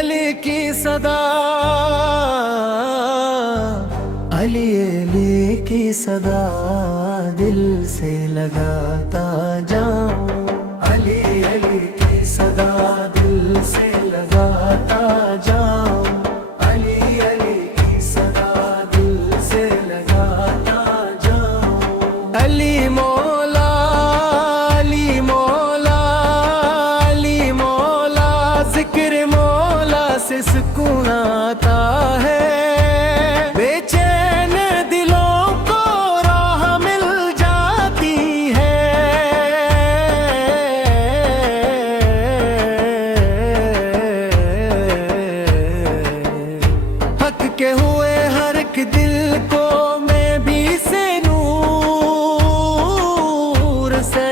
अली की सदा, अली अली की सदा दिल से लगाता जाऊं। अली अली की सदा दिल से लगाता जाऊं। अली अली की सदा दिल से लगाता जाऊं। अली मौला, अली मौला, अली मौला, जिक्र मौला से सुकून आता है। बेचैन दिलों को राह मिल जाती है। हक के हुए हर एक दिल को मैं भी से नूर से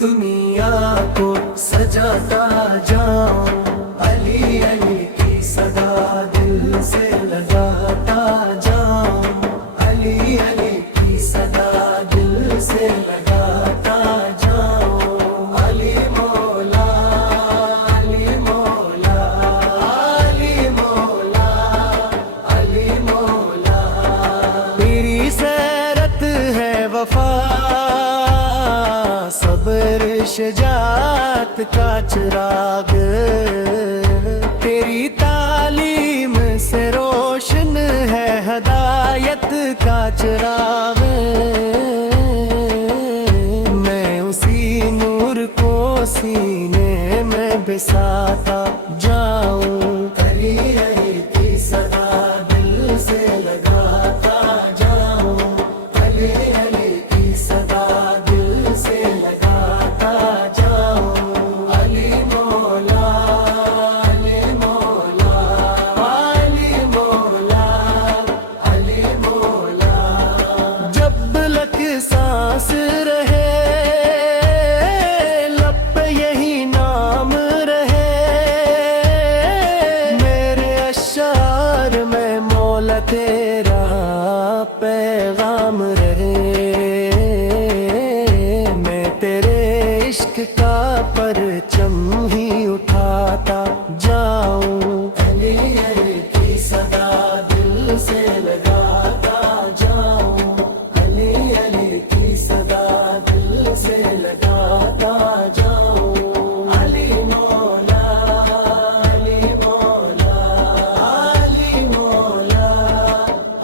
दुनिया को सजाता जाऊं। अली अली की सदा दिल से लगाता जाऊं। अली अली की सदा दिल से लगाता जाऊं। अली मौला, अली मौला, अली मौला, अली मौला। मेरी सैरत है वफा, सब्र शजात का चिराग। तेरी तालीम से रोशन है हदायत का चिराग। मैं उसी नूर को सीने में बिसाता जाऊं। अली अली की सदा दिल से लगाता जाऊं। अली अली की सदा दिल से लगाता जाऊं। अली मौला, अली मौला, अली मौला, अली मौला। जब लग सांस रहे लब पे यही नाम रहे। मेरे अशार में मौला तेरा पैगाम रहे। मैं तेरे इश्क का परचम ही उठाता जाऊं। अली अली की सदा दिल से लगाता जाऊं। अली अली की सदा दिल से लगाता जाऊं। अली मौला, अली मौला, अली मौला,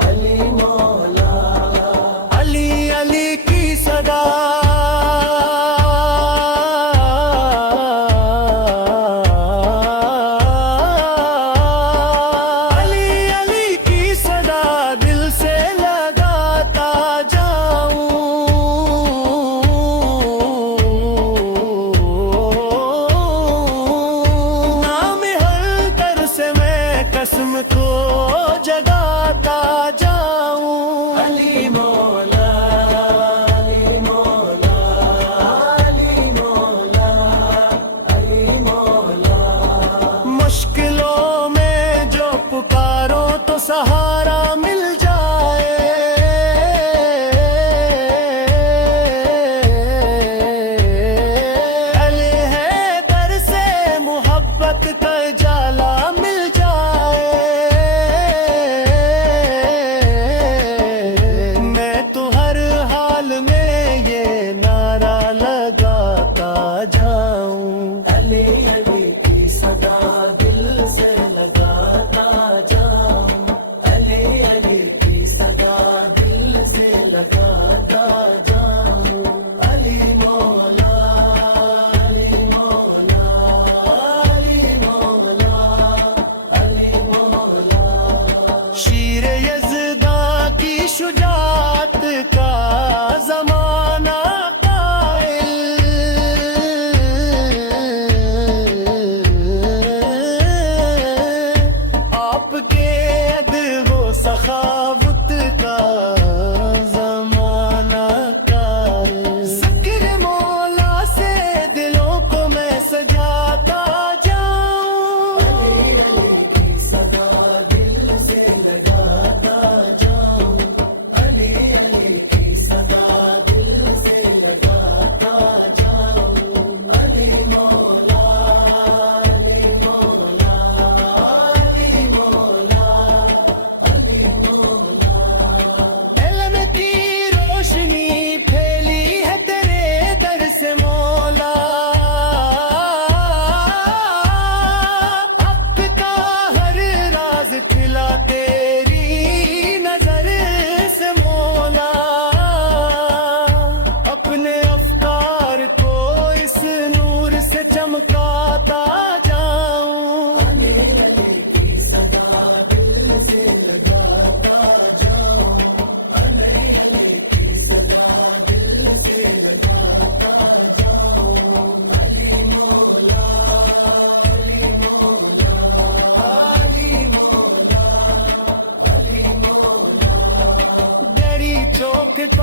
अली मौला। अली अली की सदा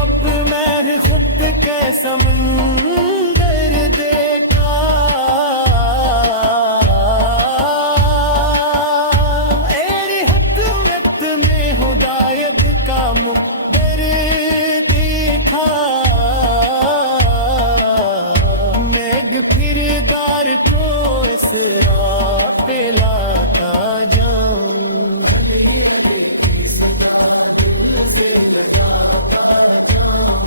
जब मैं खुद के समंदर देखा, तेरी हिकमत में हुदायत का मुक़द्दर देखा। मैं फिरदार को इस राह पे लाता जाऊं, से लगाता जाऊं,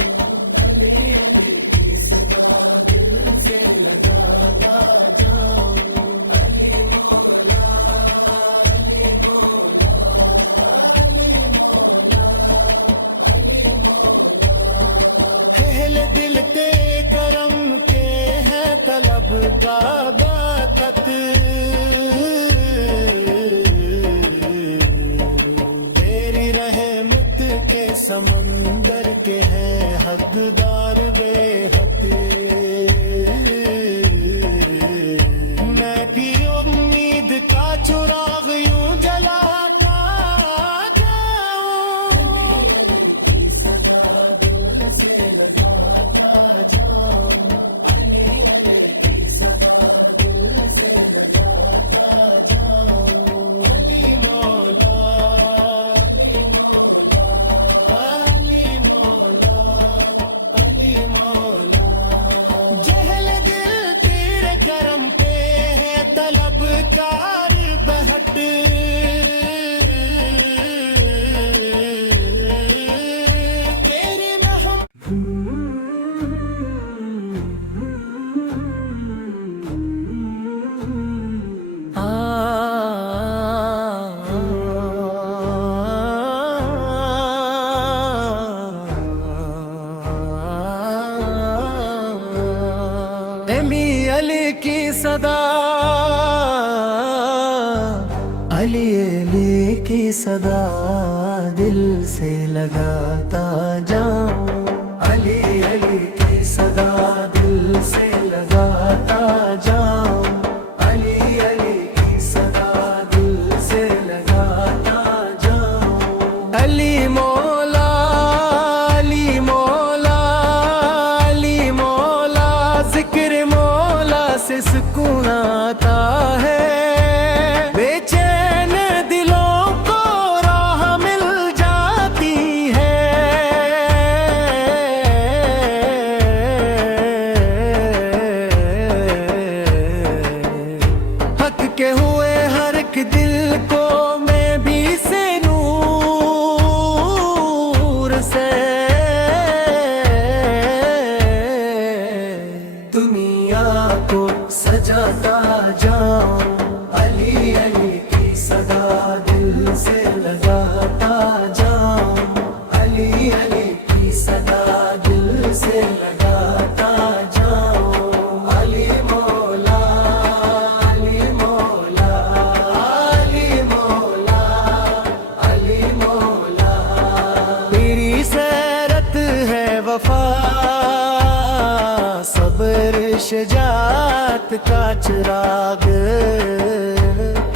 दिल से लगाता जाऊं। पहले दिल ते करम के हैं तलबगार बाक़त, तेरी रहमत के समंदर के हैं हकदार बेहद। मैं भी उम्मीद का चिराग यूं जलाता जाऊं, दिल से लगाता जाऊं, दिल से लगाता जाऊं। अली मौला, जहल दिल तेरे करम पे है तलबगार बहट, तेरे एमी अली की सदा, अली अली की सदा दिल से लगाता जाऊं, अली अली की सदा दिल से लगाता जाऊं, अली अली की सदा दिल से लगाता जाऊं। अली मौला, अली मौला, अली मौला, जिक्र मौला से सुकून आता है, बेचैन दिलों को राह मिल जाती है। हक के हुए हर एक दिल को मैं भी से नूर से दुनिया को सजाता जाऊं, अली अली की सदा दिल से लगाता जाऊं, अली अली की सदा दिल से लगाता जाऊं। अली मौला, अली मौला, अली मौला, अली मौला, तेरी सैरत है वफा, सब्र शजात का चिराग,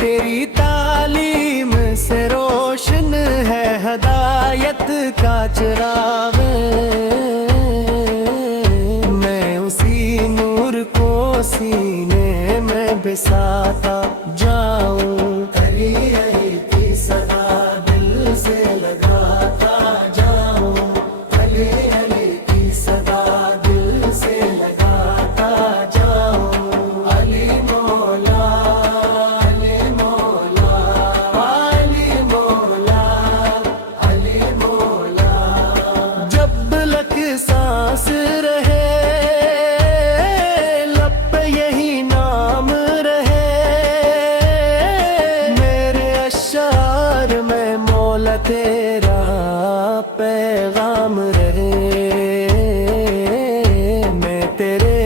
तेरी तालीम से रोशन है हदायत का चिराग। मैं उसी नूर को सीने में बिसाता जाऊं, अली अली की सदा दिल से लगाता जाऊं, अली अली की सदा दिल से लगाता जाऊं। अली मौला, अली मौला, अली मौला, अली मौला, जब लक सांस रहे लब पे यही नाम रहे, मेरे अशार में मौला तेरा पैगाम रहे। मैं तेरे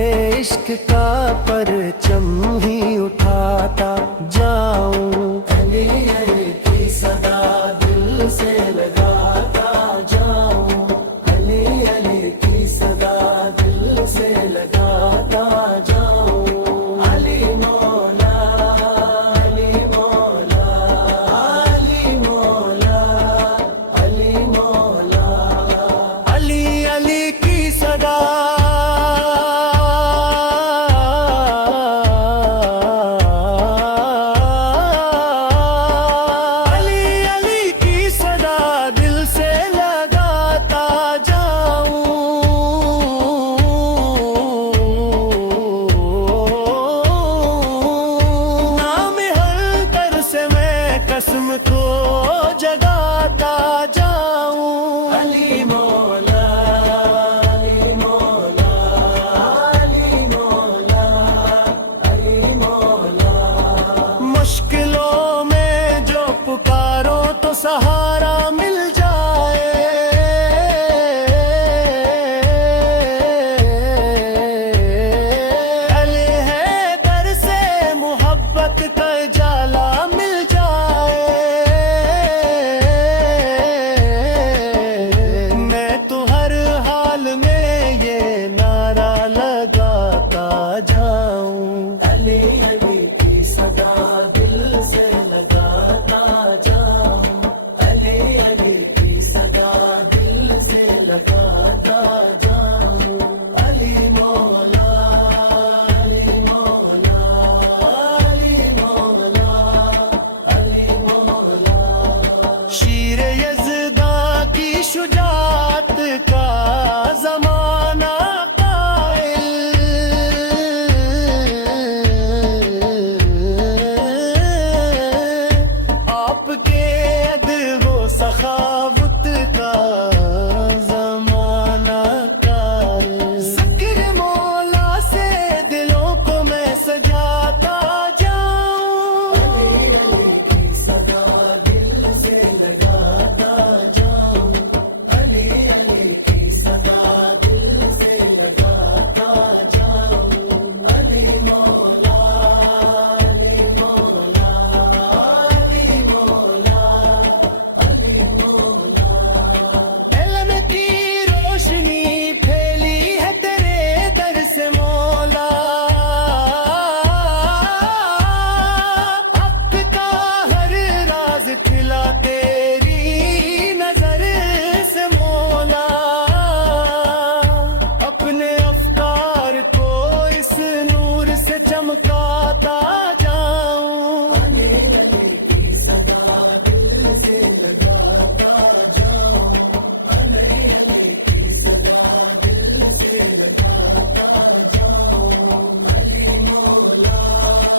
इश्क का परचम ही उठाता जाऊं, अली अली की सदा दिल से लगाता जाऊं, अली अली की सदा दिल से लगाता जाऊं। अली मौला, अली मौला, अली मौला, अली मौला, अली अली की सदा अली अली की सदा दिल से लगाता जाऊं नाम हर दर से मैं कसम को जगाता जाऊं अली मौला अली मौला अली मौला अली मौला मुश्किलों में जो पुकारो तो सहारा मिल जाए अली है दर से मोहब्बत का जाला मिल जाए मैं तो हर हाल में ये नारा लगाता जाऊं अली अली की सदा दिल से लगाता जाऊं अली अली की सदा दिल से लगाता जाऊं अली मौला अली मौला अली मौला अली मौला शीर यज़दा की शुजात का जमाना आपके अदब व सखावत का जमाना का ज़िक्र मौला से दिलों को मैं सजाता जाऊं अली अली की सदा दिल से लगाता जाऊं अली अली की सदा दिल से लगाता जाऊं अली मौला अली मौला अली मौला अली मौला इल्म की रोशनी फैली है तेरे दर से मौला हक का हर राज खिला तेरी नजर से मौला अपने अफ्कार को इस नूर से चमकाता जाऊं अली अली की सदा दिल से लगाता जाऊं अली अली की सदा दिल से लगाता जाऊं अली मौला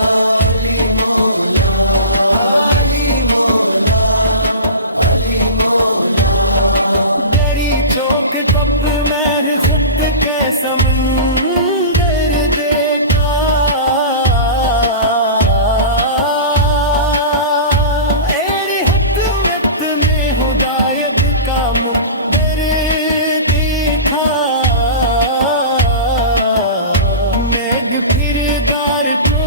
अली मौला अली मौला अली मौला दरी चौक पप महर खुद के समंदर देखा एरी हुकूमत में हुदायत का मुक़द्दर देखा मेघ फिर दार को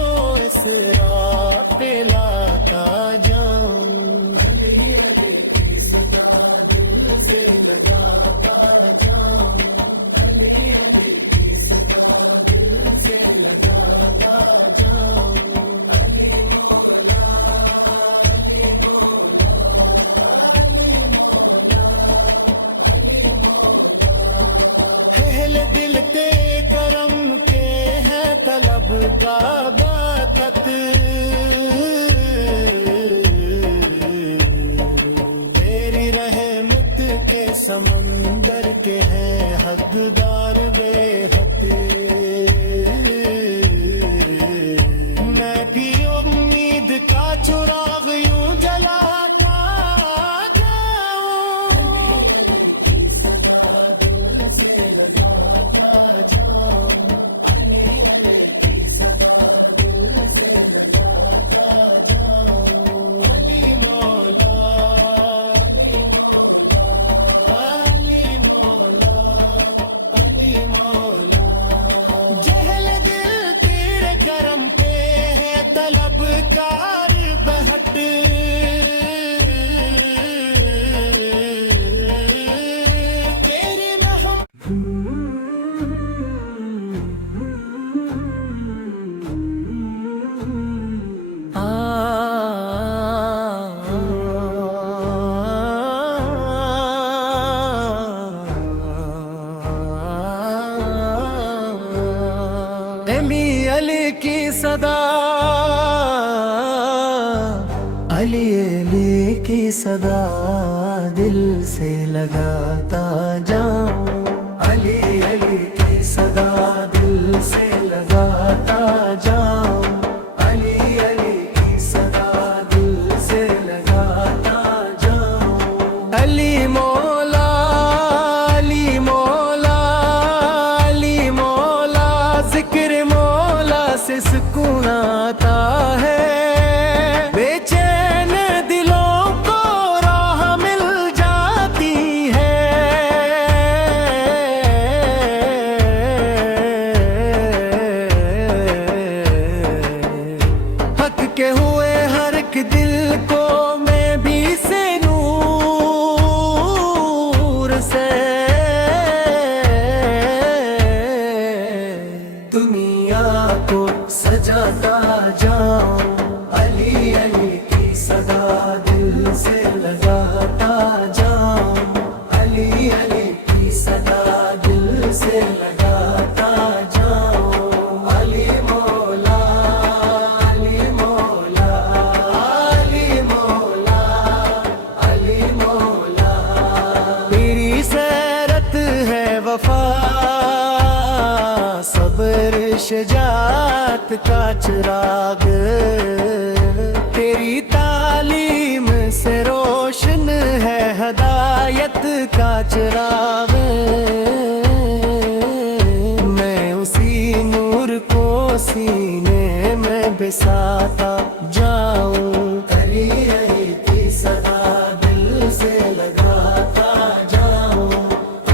इस राह पे लाता जाऊं अली अली की सदा दिल से लगाता जाऊं अली अली की सदा दिल से लगाता जाऊं अली मौला अली मौला अली मौला अली मौला पहले दिल ते करम के हैं तलबगार बात तेरी रहमत के समंदर के हैं हकदार बेहद मैं भी उम्मीद का चुराग यूं जलाता जाऊं अली की सदा दिल से लगाता जाऊं अली अली की सदा दिल से लगाता जाऊं अली मौला अली मौला अली मौला अली मौला हाशमी अली की सदा, अली अली की सदा दिल से लगाता जाऊं, अली अली की सदा दिल से लगाता जाऊं, अली अली की सदा दिल से लगाता जाऊं। अली मौला अली मौला अली मौला, जिक्र मौला से सुकून आता है, बेचैन दिलों को राह मिल जाती है। हक के हुए हर एक दिल को मैं भी से नूर से दुनिया को सजाता जाऊं, अली अली की सदा दिल से लगाता जाऊं, अली अली की सदा दिल से लगाता जाऊं। अली मौला अली मौला अली मौला अली मौला, तेरी सैरत है वफा, सब्र शजात का चिराग, तेरी तालीम से रोशन है हदायत का चिराग। मैं उसी नूर को सीने में बिसाता जाऊं, अली अली की सदा दिल से लगाता जाऊं,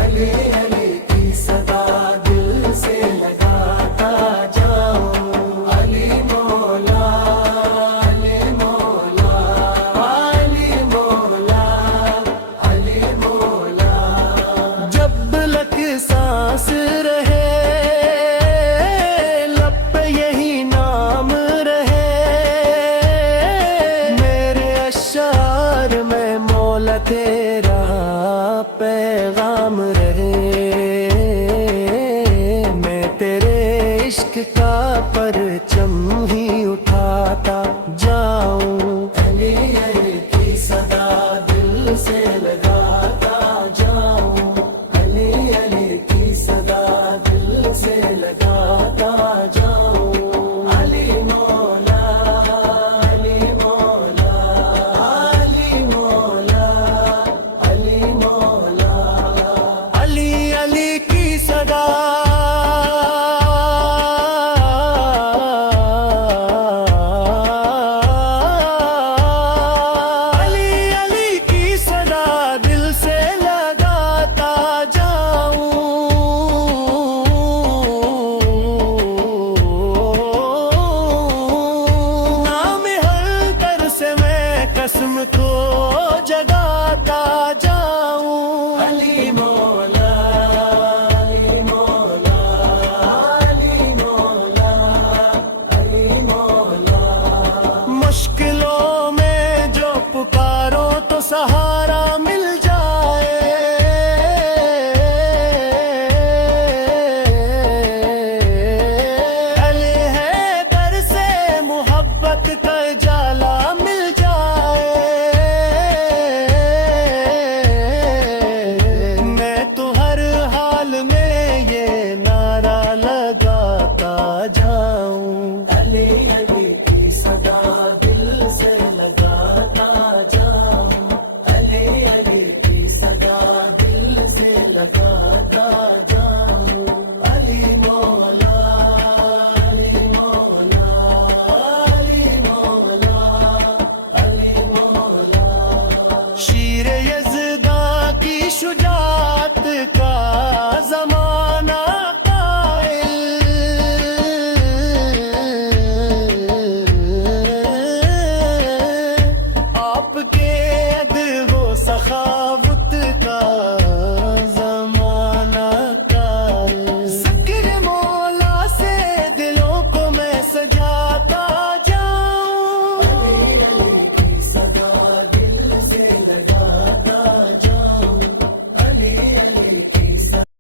अली अली की सदा दिल से लगाता जाऊं। अली मौला अली मौला अली मौला अली मौला, जब लक सांस रहे लब पे यही नाम रहे, मेरे अशार में मौला तेरा पैगाम रहे, मैं तेरे इश्क का